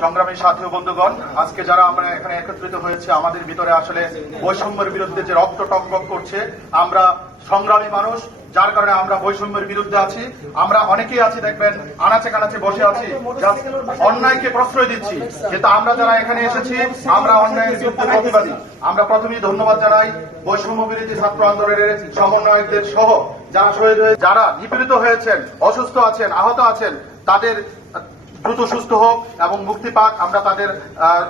সংগ্রামী সাথী বন্ধুগণ, আজকে যারা আমরা এখানে একত্রিত হয়েছে, আমাদের ভিতরে আসলে বৈষম্যের বিরুদ্ধে যে রক্ত টক করছে, আমরা সংগ্রামী মানুষ, যার কারণে আমরা বৈষম্যের বিরুদ্ধে আছি। আমরা অনেকেই আছি, দেখবেন, আনাচে কানাচে বসে আছি। অন্যায়কে প্রশ্রয় দিচ্ছি। কিন্তু আমরা যারা এখানে এসেছি, আমরা অন্যায়ের বিরুদ্ধে প্রতিবাদী। আমরা প্রথমেই ধন্যবাদ জানাই বৈষম্য বিরোধী ছাত্র আন্দোলনের সমন্বয়কদের সহ, যারা শহীদ হয়ে যারা নিপীড়িত হয়েছেন, অসুস্থ আছেন, আহত আছেন, তাদের দ্রুত সুস্থ হোক এবং মুক্তি পাক। আমরা তাদের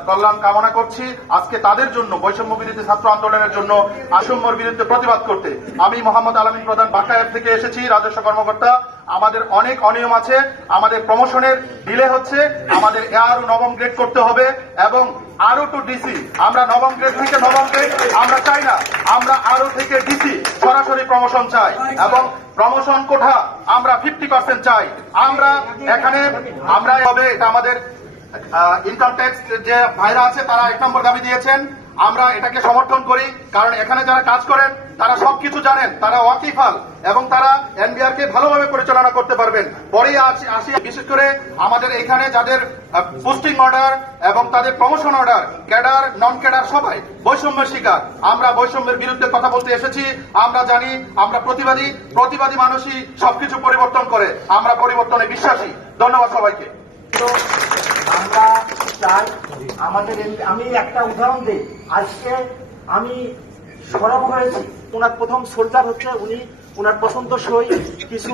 কল্যাণ কামনা করছি। আজকে তাদের জন্য, বৈষম্য বিরোধী ছাত্র আন্দোলনের জন্য আসম্যর বিরুদ্ধে প্রতিবাদ করতে আমি মোহাম্মদ আলমিন প্রধান বাকায়ের থেকে এসেছি, রাজস্ব কর্মকর্তা। আমাদের অনেক অনিয়ম আছে, আমাদের প্রমোশনের ডিলে হচ্ছে, আমাদের আরও নবম গ্রেড করতে হবে এবং আরও টু ডিসি আমরা নবম গ্রেড থেকে নবম গ্রেড আমরা চাই না, আমরা আরও থেকে ডিসি সরাসরি প্রমোশন চাই এবং প্রমোশন কোঠা আমরা ফিফটি পার্সেন্ট চাই। আমরা এখানে আমরা হবে, এটা আমাদের ইনকাম ট্যাক্স যে ভাইরা আছে, তারা এক নম্বর দাবি দিয়েছেন। আমরা এটাকে সমর্থন করি, কারণ এখানে যারা কাজ করেন, তারা সবকিছু জানেন, তারা ওয়াকিফাল, এবং তারা এনবিআর কে ভালোভাবে পরিচালনা করতে পারবেন। পরে আসি, বিশেষ করে আমাদের এখানে যাদের পোস্টিং অর্ডার এবং তাদের promotion order, cadre non cadre সবাই বৈষম্যের শিকার। আমরা বৈষম্যের বিরুদ্ধে কথা বলতে এসেছি, আমরা জানি, আমরা প্রতিবাদী প্রতিবাদী মানুষই সবকিছু পরিবর্তন করে, আমরা পরিবর্তনে বিশ্বাসী। ধন্যবাদ সবাইকে। আমরা চাই আমাদের আমি একটা উদাহরণ দিই। আজকে আমি সরব হয়েছি। ওনার প্রথম সোলজার হচ্ছে উনি, ওনার পছন্দসই কিছু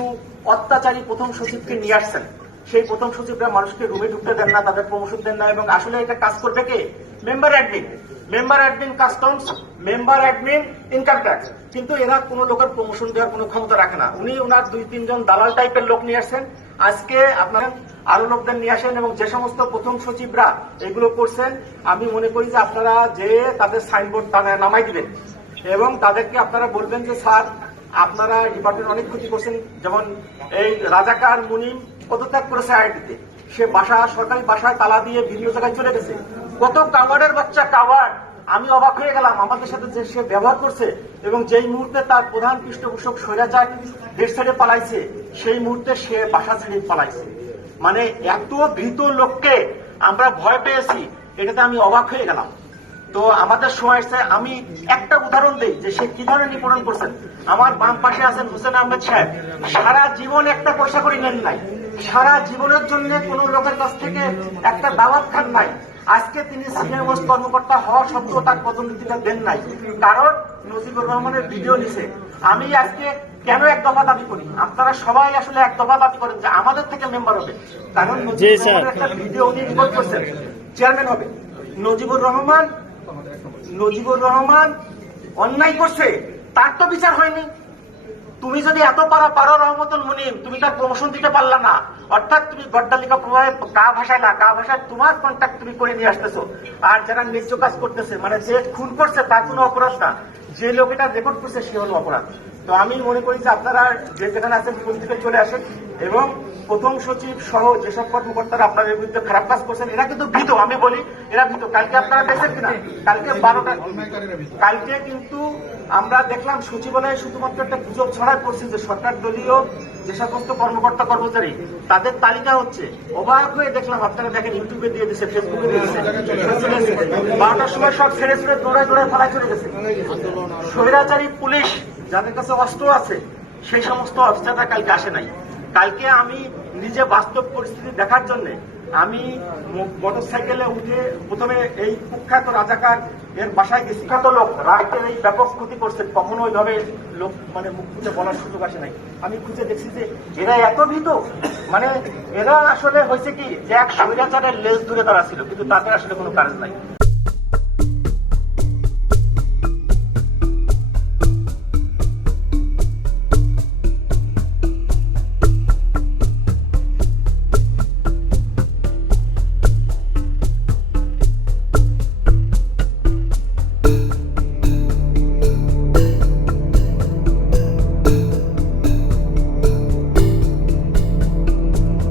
অত্যাচারী প্রথম সচিবকে নিয়ে আসছেন। সেই প্রথম সচিবরা মানুষকে রুমে ঢুকতে দেন না, তাদের প্রমোশন দেন না এবং আসলে এটা কাজ করবে কে? Member admin member admin customs member admin income tax কিন্তু এরা কোনো লোকের প্রমোশন দেওয়ার কোনো ক্ষমতা রাখে না। উনি ওনার দুই, তিনজন দালাল টাইপের লোক নিয়ে আসছেন। আজকে আপনারা আরও লোকদের নিয়ে আসেন এবং যে সমস্ত প্রথম সচিবরা এগুলো করছেন, আমি মনে করি যে আপনারা যে তাদের সাইনবোর্ড নামাই দিবেন। এবং তাদেরকে আপনারা বলবেন যে, স্যার, আপনারা ডিপার্টমেন্ট অনেক ক্ষতি করছেন। যেমন এই রাজাকার মুনিম পদত্যাগ করেছে আইডিতে সে বাসা, সরকারি বাসায় তালা দিয়ে ভিন্ন জায়গায় চলে গেছে। কত কাওয়ার্ডের বাচ্চা কাওয়ার্ড আমি অবাক হয়ে গেলাম আমাদের সাথে যে সে ব্যবহার করছে এবং যেই মুহূর্তে তার প্রধান পৃষ্ঠপোষক স্বৈরাচার দেশ ছেড়ে পালাইছে, সেই মুহূর্তে সে বাসা ছেড়ে পালাইছে। মানে এত ভীত লোককে আমরা ভয় পেয়েছি, এটাতে আমি অবাক হয়ে গেলাম। তো আমাদের সময় এসে আমি একটা উদাহরণ দিই যে সে কি ধরনের নিপীড়ন করছেন? আমার বাম পাশে আছেন হোসেন আহমেদ সাহেব। সারা জীবন একটা পয়সা করে নেন নাই। সারা জীবনের জন্য কোন লোকের কাছ থেকে একটা দাওয়াত খান নাই। আজকে তিনি সিনিয়র মোস্ট কর্মকর্তা হওয়া সত্ত্বেও তার পদোন্নতিটা দেন নাই। কারণ নজিবুর রহমানের ভিডিও নিছে। আমি আজকে কেন এক দফা দাবি করি? আপনারা সবাই আসলে এক দফা দাবি করেন যে আমাদের থেকে মেম্বার হবে। কারণ নজিবুর একটা ভিডিও উনি রিপোর্ট করছেন। চেয়ারম্যান হবে। নজিবুর রহমান নজিবুর রহমান অন্যায় করছে। তার তো বিচার হয়নি। তুমি যদি এত পারা, পারো রহমতুল মুনিম, তুমি তার প্রমোশন দিতে পারলা না। অর্থাৎ তুমি গড্ডালিকা প্রভাবে কা ভাষায় না কা ভাষায় তোমার কন্ট্যাক্ট তুমি করে নিয়ে আসতেছো। আর যারা ন্যায্য কাজ করতেছে মানে যে খুন করছে, তার কোনো অপরাধ না। যে লোক এটা রেকর্ড করছে সে হল অপরাধ। তো আমি মনে করি যে আপনারা যে যেখানে আছেন কোন থেকে চলে আসেন এবং প্রথম সচিব সহ যেসব কর্মকর্তারা আপনাদের বিরুদ্ধে খারাপ কাজ করছেন, এরা কিন্তু ভীত, আমি বলি, এরা ভীত। কালকে আপনারা দেখছেন কিনা? কালকে বারোটা কালকে কিন্তু আমরা দেখলাম সচিবালয়ে শুধুমাত্র একটা গুজব ছড়ায় পড়ছে যে সরকার দলীয় যে সমস্ত কর্মকর্তা কর্মচারী, তাদের তালিকা হচ্ছে, অবাক হয়ে দেখলাম আপনারা দেখেন ইউটিউবে দিয়ে দিচ্ছে ফেসবুকে দিয়ে দিচ্ছে বারোটার সময় সব ছেড়ে ছেড়ে দৌড়ায় দৌড়ায় পালাই চলে গেছে। স্বৈরাচারী পুলিশ, যাদের কাছে অস্ত্র আছে, সেই সমস্ত অফিসাররা কালকে আসে নাই। কালকে আমি নিজে বাস্তব পরিস্থিতি দেখার জন্য আমি মোটর সাইকেলে উঠে প্রথমে এই কুখ্যাত রাজাকার এর বাসায় গেছি কত লোক রাষ্ট্রের এই ব্যাপক ক্ষতি করছে, কখনো ওইভাবে লোক মানে মুখ খুঁজে বলার সুযোগ আসে নাই। আমি খুঁজে দেখছি যে এরা এত ভীত মানে এরা আসলে হয়েছে কি যে এক স্বৈরাচারের লেজ দূরে তারা ছিল, কিন্তু তাদের আসলে কোনো কাজ নাই।